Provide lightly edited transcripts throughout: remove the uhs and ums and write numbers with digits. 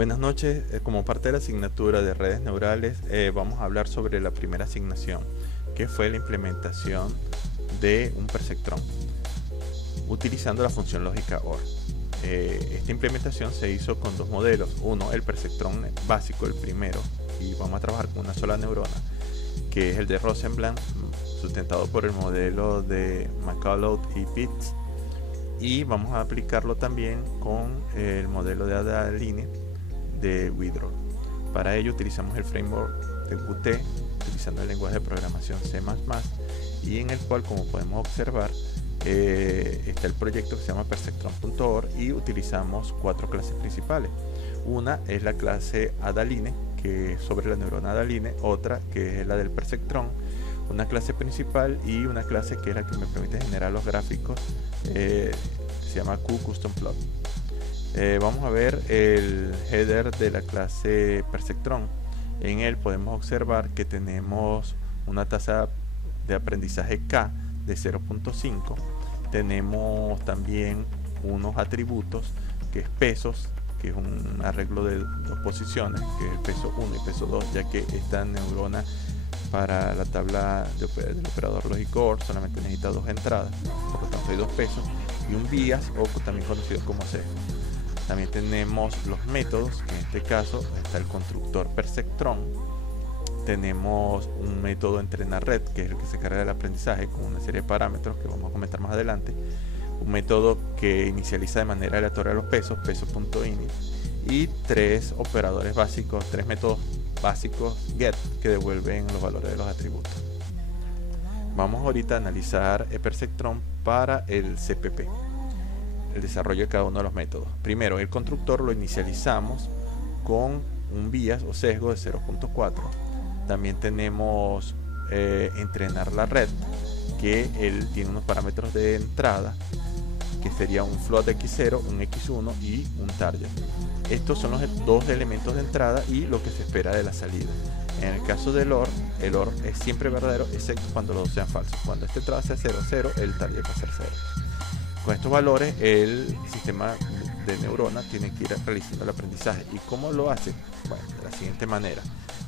Buenas noches, como parte de la asignatura de redes neurales vamos a hablar sobre la primera asignación, que fue la implementación de un perceptrón utilizando la función lógica OR. Esta implementación se hizo con dos modelos, uno el perceptrón básico, el primero, y vamos a trabajar con una sola neurona, que es el de Rosenblatt, sustentado por el modelo de McCullough y Pitts, y vamos a aplicarlo también con el modelo de Adaline de Widrow. Para ello utilizamos el framework de Qt, utilizando el lenguaje de programación C++, y en el cual, como podemos observar, está el proyecto que se llama perceptron.org, y utilizamos cuatro clases principales. Una es la clase Adaline, que es sobre la neurona Adaline; otra que es la del perceptron; una clase principal y una clase que es la que me permite generar los gráficos, se llama QCustomPlot. Vamos a ver el header de la clase perceptron. En él podemos observar que tenemos una tasa de aprendizaje K de 0.5. tenemos también unos atributos que es pesos, que es un arreglo de dos posiciones, que es el peso 1 y peso 2, ya que esta neurona para la tabla del operador lógico OR solamente necesita dos entradas, por lo tanto hay dos pesos, y un bias, o también conocido como C. También tenemos los métodos, que en este caso está el constructor perceptron. Tenemos un método entrenar-red, que es el que se encarga del aprendizaje con una serie de parámetros que vamos a comentar más adelante. Un método que inicializa de manera aleatoria los pesos, peso.init, y tres operadores básicos, tres métodos básicos get, que devuelven los valores de los atributos. Vamos ahorita a analizar el perceptron para el CPP, el desarrollo de cada uno de los métodos. Primero, el constructor lo inicializamos con un bias o sesgo de 0.4. También tenemos entrenar la red, que él tiene unos parámetros de entrada, que sería un float x0, un x1 y un target. Estos son los dos elementos de entrada y lo que se espera de la salida. En el caso del OR, el OR es siempre verdadero, excepto cuando los dos sean falsos. Cuando esta entrada sea 0, 0, el target va a ser 0. Con estos valores, el sistema de neurona tiene que ir realizando el aprendizaje. ¿Y cómo lo hace? Bueno, de la siguiente manera.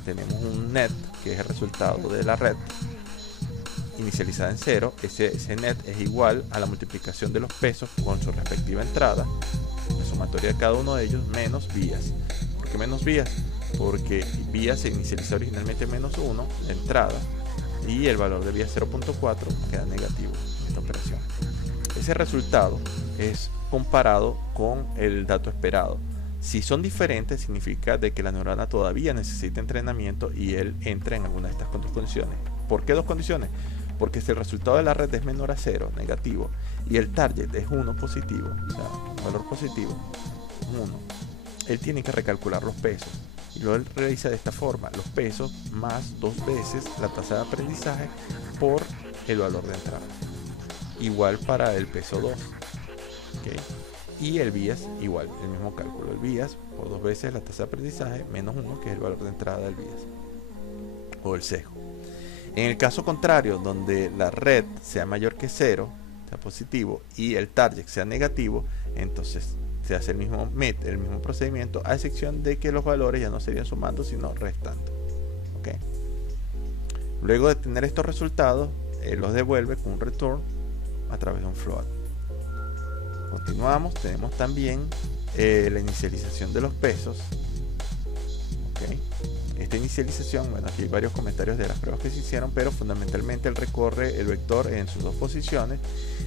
Tenemos un net, que es el resultado de la red inicializada en 0. Ese net es igual a la multiplicación de los pesos con su respectiva entrada, la sumatoria de cada uno de ellos, menos bias. ¿Por qué menos bias? Porque bias se inicializa originalmente en -1, la entrada, y el valor de bias 0.4 queda negativo en esta operación. Ese resultado es comparado con el dato esperado. Si son diferentes, significa de que la neurona todavía necesita entrenamiento y él entra en alguna de estas dos condiciones. ¿Por qué dos condiciones? Porque si el resultado de la red es menor a 0, negativo, y el target es 1, positivo, o sea, un valor positivo, 1, él tiene que recalcular los pesos. Y lo él realiza de esta forma: los pesos más 2 veces la tasa de aprendizaje por el valor de entrada. Igual para el peso 2. ¿Okay? Y el bias igual, el mismo cálculo. El bias por 2 veces la tasa de aprendizaje menos 1, que es el valor de entrada del bias o el sesgo. En el caso contrario, donde la red sea mayor que 0, sea positivo, y el target sea negativo, entonces se hace el mismo procedimiento, a excepción de que los valores ya no serían sumando, sino restando. ¿Okay? Luego de tener estos resultados, los devuelve con un return a través de un float. Continuamos, tenemos también la inicialización de los pesos. ¿Okay? Esta inicialización, bueno, aquí hay varios comentarios de las pruebas que se hicieron, pero fundamentalmente él recorre el vector en sus dos posiciones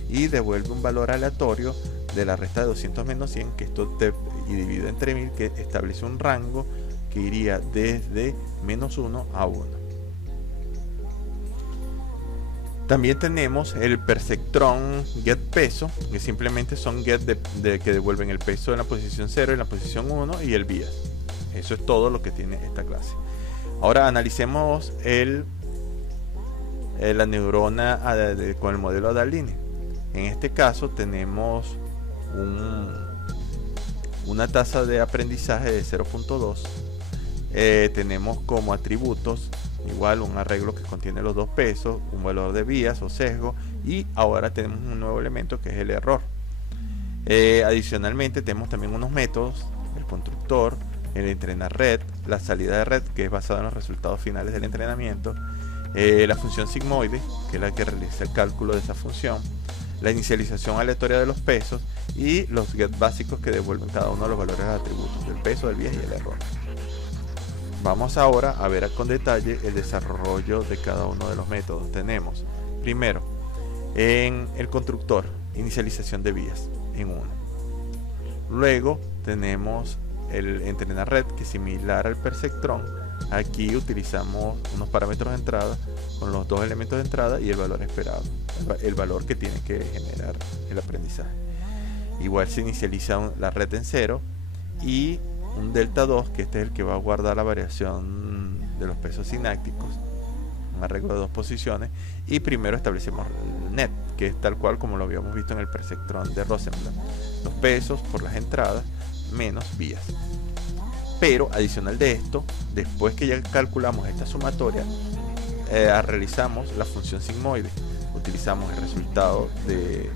y devuelve un valor aleatorio de la resta de 200 menos 100, que esto y divide entre 1000, que establece un rango que iría desde -1 a 1. También tenemos el perceptron get peso, que simplemente son get que devuelven el peso en la posición 0 y en la posición 1, y el bias. Eso es todo lo que tiene esta clase. Ahora analicemos la neurona con el modelo Adaline. En este caso tenemos una tasa de aprendizaje de 0.2. Tenemos como atributos igual un arreglo que contiene los dos pesos, un valor de bias o sesgo, y ahora tenemos un nuevo elemento que es el error. Adicionalmente tenemos también unos métodos, el constructor, el entrenar red, la salida de red, que es basada en los resultados finales del entrenamiento, la función sigmoide, que es la que realiza el cálculo de esa función, la inicialización aleatoria de los pesos y los get básicos que devuelven cada uno de los valores de atributos del peso, del bias y el error. Vamos ahora a ver con detalle el desarrollo de cada uno de los métodos. Tenemos primero en el constructor inicialización de vías en 1. Luego tenemos el entrenar red, que es similar al perceptrón. Aquí utilizamos unos parámetros de entrada con los dos elementos de entrada y el valor esperado, el valor que tiene que generar el aprendizaje. Igual se inicializa la red en 0 y un delta 2, que este es el que va a guardar la variación de los pesos sinácticos, un arreglo de dos posiciones, y primero establecemos el net, que es tal cual como lo habíamos visto en el perceptrón de Rosenblatt, los pesos por las entradas menos vías. Pero adicional de esto, después que ya calculamos esta sumatoria, realizamos la función sigmoide. Utilizamos el resultado de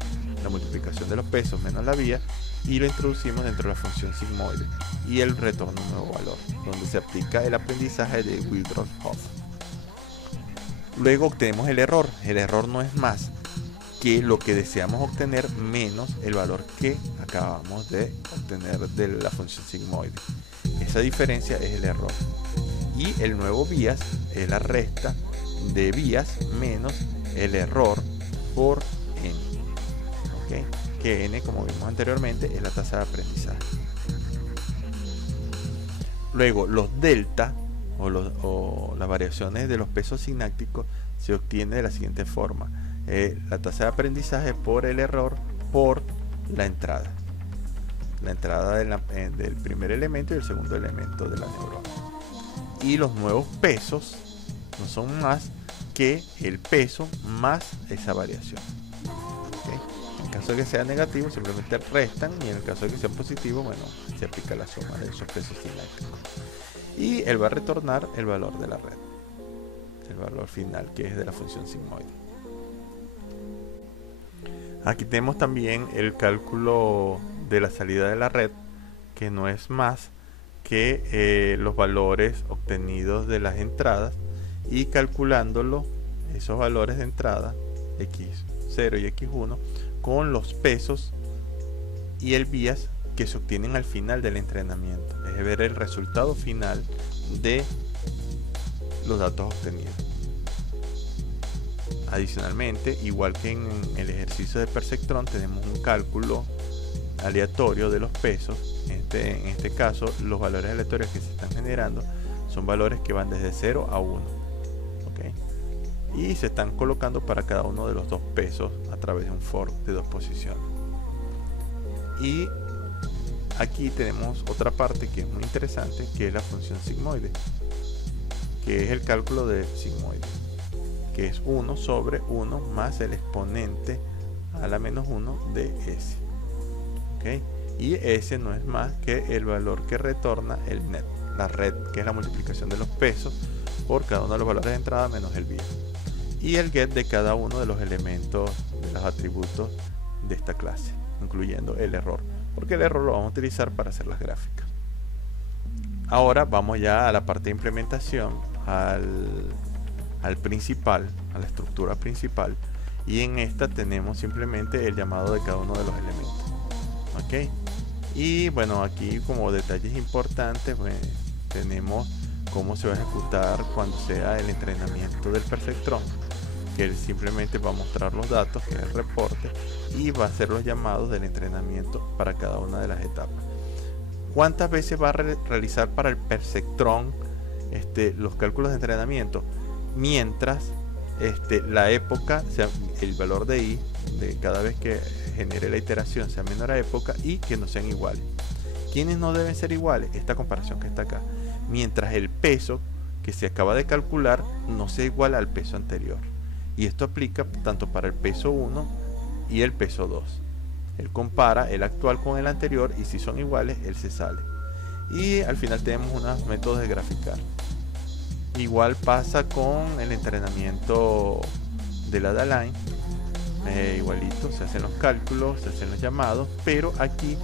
la multiplicación de los pesos menos la vía y lo introducimos dentro de la función sigmoide y él retorna un nuevo valor, donde se aplica el aprendizaje de Wildorf-Hoff. Luego obtenemos el error. El error no es más que lo que deseamos obtener menos el valor que acabamos de obtener de la función sigmoide. Esa diferencia es el error. Y el nuevo bias es la resta de vías menos el error por n. ¿Okay? Que n, como vimos anteriormente, es la tasa de aprendizaje. Luego los delta o las variaciones de los pesos sinácticos se obtiene de la siguiente forma: la tasa de aprendizaje por el error por la entrada del primer elemento y el segundo elemento de la neurona. Y los nuevos pesos no son más que el peso más esa variación. ¿Okay? En caso de que sea negativo, simplemente restan, y en el caso de que sea positivo, bueno, se aplica la suma de esos pesos sinácticos. Y él va a retornar el valor de la red, el valor final, que es de la función sigmoide. Aquí tenemos también el cálculo de la salida de la red, que no es más que los valores obtenidos de las entradas, y calculándolo, esos valores de entrada x0 y x1 con los pesos y el bias que se obtienen al final del entrenamiento, es ver el resultado final de los datos obtenidos. Adicionalmente, igual que en el ejercicio de perceptrón, tenemos un cálculo aleatorio de los pesos. En este caso, los valores aleatorios que se están generando son valores que van desde 0 a 1, ¿okay? Y se están colocando para cada uno de los dos pesos a través de un for de dos posiciones. Y aquí tenemos otra parte que es muy interesante, que es la función sigmoide, que es el cálculo de sigmoide, que es 1 sobre 1 más el exponente a la menos 1 de s. ¿Okay? Y s no es más que el valor que retorna el net, la red, que es la multiplicación de los pesos por cada uno de los valores de entrada menos el bias, y el get de cada uno de los elementos de los atributos de esta clase, incluyendo el error, porque el error lo vamos a utilizar para hacer las gráficas. Ahora vamos ya a la parte de implementación, al principal, a la estructura principal, y en esta tenemos simplemente el llamado de cada uno de los elementos. ¿Okay? Y bueno, aquí como detalles importantes, pues, tenemos cómo se va a ejecutar cuando sea el entrenamiento del perceptrón, que él simplemente va a mostrar los datos, que es el reporte, y va a hacer los llamados del entrenamiento para cada una de las etapas. ¿Cuántas veces va a realizar para el perceptrón los cálculos de entrenamiento? Mientras la época, sea, el valor de i de cada vez que genere la iteración sea menor a época, y que no sean iguales. ¿Quiénes no deben ser iguales? Esta comparación que está acá. Mientras el peso que se acaba de calcular no sea igual al peso anterior. Y esto aplica tanto para el peso 1 y el peso 2. Él compara el actual con el anterior, y si son iguales, él se sale. Y al final tenemos unos métodos de graficar. Igual pasa con el entrenamiento de la D-Line, igualito, se hacen los cálculos, se hacen los llamados, pero aquí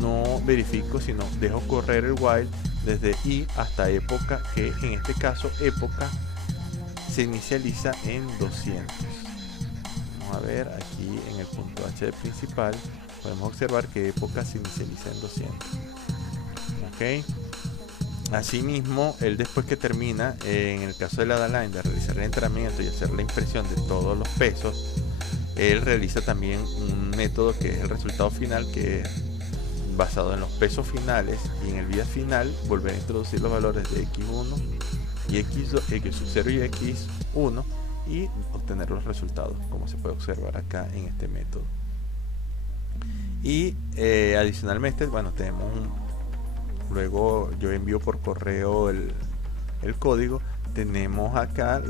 no verifico, sino dejo correr el while desde i hasta época, que en este caso época se inicializa en 200. Vamos a ver aquí en el punto h de principal, podemos observar que época se inicializa en 200. Ok. Asimismo, él después que termina, en el caso de la data line, de realizar el entrenamiento y hacer la impresión de todos los pesos, él realiza también un método que es el resultado final, que es basado en los pesos finales, y en el vía final volver a introducir los valores de x1 y x2, x0 y x1, y obtener los resultados, como se puede observar acá en este método. Y adicionalmente, bueno, tenemos luego yo envío por correo el código. Tenemos acá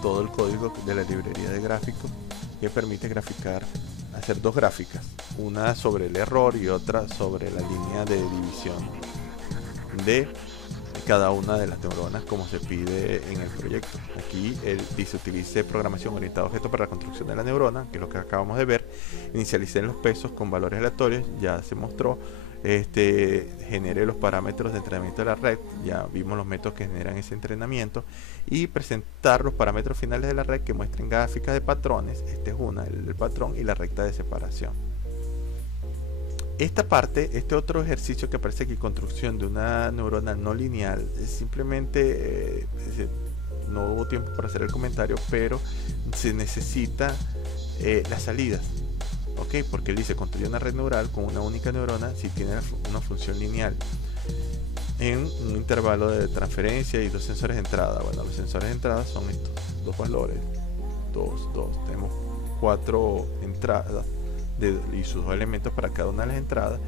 todo el código de la librería de gráficos, que permite graficar, hacer dos gráficas, una sobre el error y otra sobre la línea de división de cada una de las neuronas, como se pide en el proyecto. Aquí él dice: utilice programación orientada a objetos para la construcción de la neurona, que es lo que acabamos de ver. Inicialicen los pesos con valores aleatorios, ya se mostró. Genere los parámetros de entrenamiento de la red, ya vimos los métodos que generan ese entrenamiento, y presentar los parámetros finales de la red que muestren gráficas de patrones. Este es el patrón y la recta de separación. Esta parte, este otro ejercicio que aparece aquí, construcción de una neurona no lineal, es simplemente no hubo tiempo para hacer el comentario, pero se necesita las salidas. Ok, porque él dice: construye una red neural con una única neurona si tiene una función lineal en un intervalo de transferencia y dos sensores de entrada. Bueno, los sensores de entrada son estos dos valores, 2, tenemos 4 entradas y sus dos elementos para cada una de las entradas,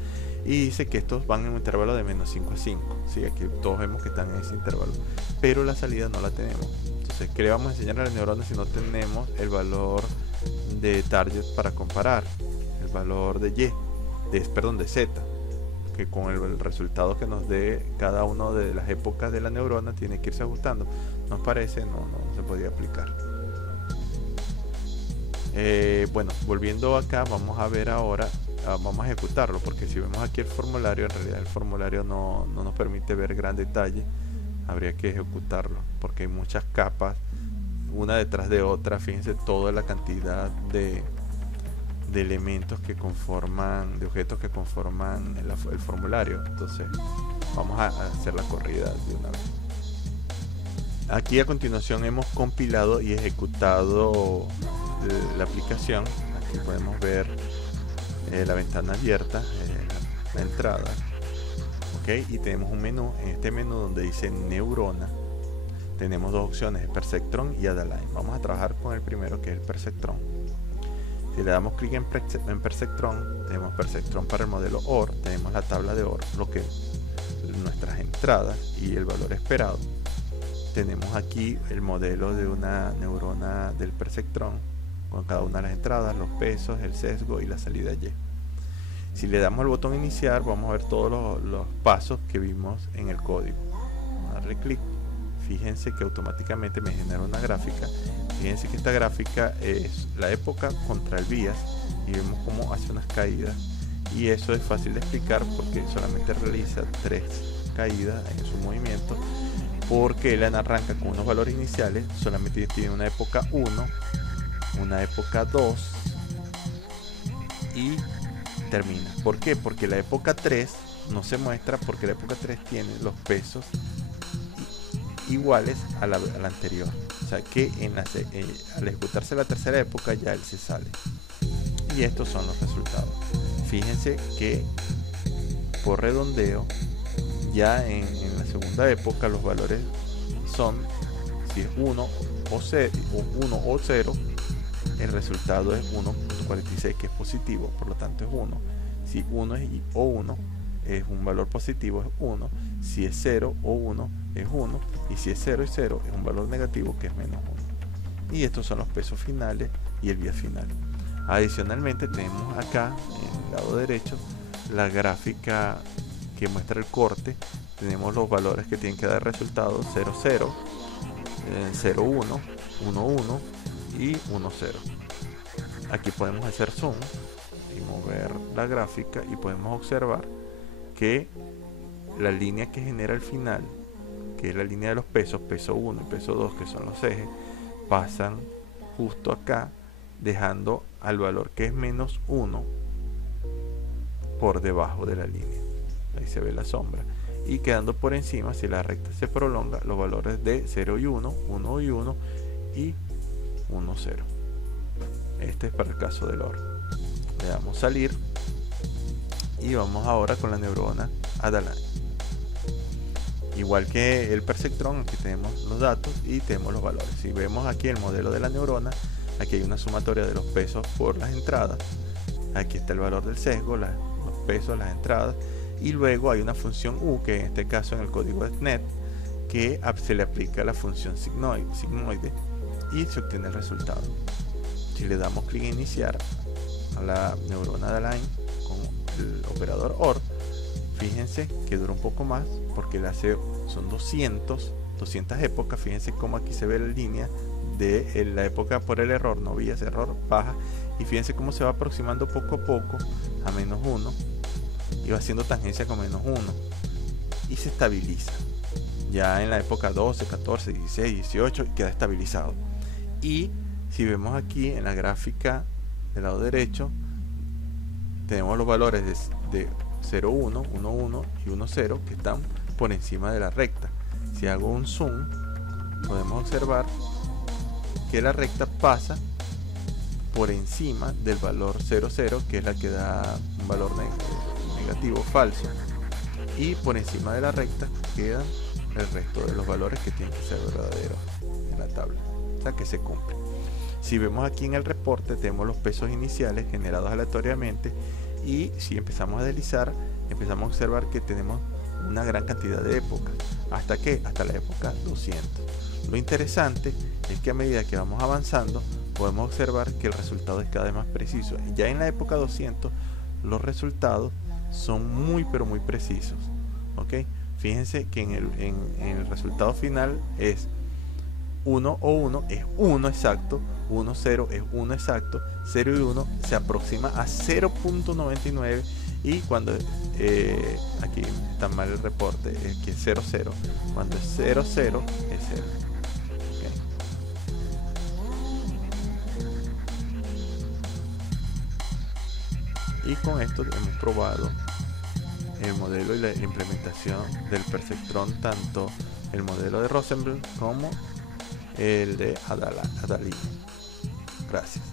y dice que estos van en un intervalo de menos 5 a 5. ¿Sí? Aquí todos vemos que están en ese intervalo, pero la salida no la tenemos. Entonces, ¿qué le vamos a enseñar a la neurona si no tenemos el valor de target para comparar, el valor de de Z, que con el resultado que nos dé cada una de las épocas de la neurona tiene que irse ajustando? Nos parece, no se podía aplicar. Bueno, volviendo acá, vamos a ver ahora, vamos a ejecutarlo, porque si vemos aquí el formulario, en realidad el formulario no nos permite ver gran detalle. Habría que ejecutarlo porque hay muchas capas una detrás de otra. Fíjense toda la cantidad de elementos que conforman, de objetos que conforman el formulario. Entonces vamos a hacer la corrida de una vez. Aquí a continuación hemos compilado y ejecutado la aplicación. Aquí podemos ver la ventana abierta, la entrada. Ok, y tenemos un menú. En este menú donde dice neurona, tenemos dos opciones: Perceptron y Adaline. Vamos a trabajar con el primero, que es el Perceptron. Si le damos clic en Perceptron, tenemos Perceptron para el modelo OR, tenemos la tabla de OR, lo que nuestras entradas y el valor esperado. Tenemos aquí el modelo de una neurona del Perceptron, con cada una de las entradas, los pesos, el sesgo y la salida Y. Si le damos el botón iniciar, vamos a ver todos los pasos que vimos en el código. Vamos a darle clic. Fíjense que automáticamente me genera una gráfica. Fíjense que esta gráfica es la época contra el bias, y vemos cómo hace unas caídas, y eso es fácil de explicar porque solamente realiza 3 caídas en su movimiento, porque él arranca con unos valores iniciales, solamente tiene una época 1, una época 2 y termina. ¿Por qué? Porque la época 3 no se muestra, porque la época 3 tiene los pesos iguales a la anterior. O sea que al ejecutarse la tercera época ya él se sale. Y estos son los resultados. Fíjense que por redondeo, ya en la segunda época los valores son, si es 1 o 0, el resultado es 1.46, que es positivo, por lo tanto es 1. Si 1 o 1 es un valor positivo, es 1. Si es 0 o 1 es 1, y si es 0 y 0 es un valor negativo, que es menos 1. Y estos son los pesos finales y el bias final. Adicionalmente tenemos acá en el lado derecho la gráfica que muestra el corte. Tenemos los valores que tienen que dar resultados: 0, 0, 0, 1, 1, 1 y 1, 0. Aquí podemos hacer zoom y mover la gráfica y podemos observar que la línea que genera el final, que es la línea de los pesos, peso 1 y peso 2, que son los ejes, pasan justo acá, dejando al valor que es menos 1 por debajo de la línea. Ahí se ve la sombra. Y quedando por encima, si la recta se prolonga, los valores de 0 y 1, 1 y 1 y 1, 0. Este es para el caso del OR. Le damos salir y vamos ahora con la neurona Adaline. Igual que el perceptrón, aquí tenemos los datos y tenemos los valores. Si vemos aquí el modelo de la neurona, aquí hay una sumatoria de los pesos por las entradas. Aquí está el valor del sesgo, los pesos, las entradas. Y luego hay una función U, que en este caso en el código de SNET, que se le aplica la función sigmoide y se obtiene el resultado. Si le damos clic en iniciar a la neurona Adaline con el operador OR, fíjense que dura un poco más porque son 200 épocas. Fíjense cómo aquí se ve la línea de la época por el error, no vías, error, baja, y fíjense cómo se va aproximando poco a poco a menos 1 y va haciendo tangencia con menos 1 y se estabiliza. Ya en la época 12, 14, 16, 18 queda estabilizado. Y si vemos aquí en la gráfica del lado derecho, tenemos los valores de 0, 1, 1, 1 y 1, 0 que están por encima de la recta. Si hago un zoom, podemos observar que la recta pasa por encima del valor 0, 0, que es la que da un valor negativo, falso, y por encima de la recta quedan el resto de los valores que tienen que ser verdaderos en la tabla, o sea que se cumple. Si vemos aquí en el reporte, tenemos los pesos iniciales generados aleatoriamente, y si empezamos a deslizar, empezamos a observar que tenemos una gran cantidad de épocas. ¿Hasta qué? Hasta la época 200. Lo interesante es que a medida que vamos avanzando, podemos observar que el resultado es cada vez más preciso. Ya en la época 200, los resultados son muy pero muy precisos. ¿Ok? Fíjense que en el resultado final es 1 o 1 es 1 exacto, 1, 0 es 1 exacto, 0 y 1 se aproxima a 0.99, y cuando aquí está mal el reporte, aquí es 0, 0, cuando es 0, 0 es 0. Okay. Y con esto hemos probado el modelo y la implementación del perceptrón, tanto el modelo de Rosenbluth como el de Adaline. Gracias.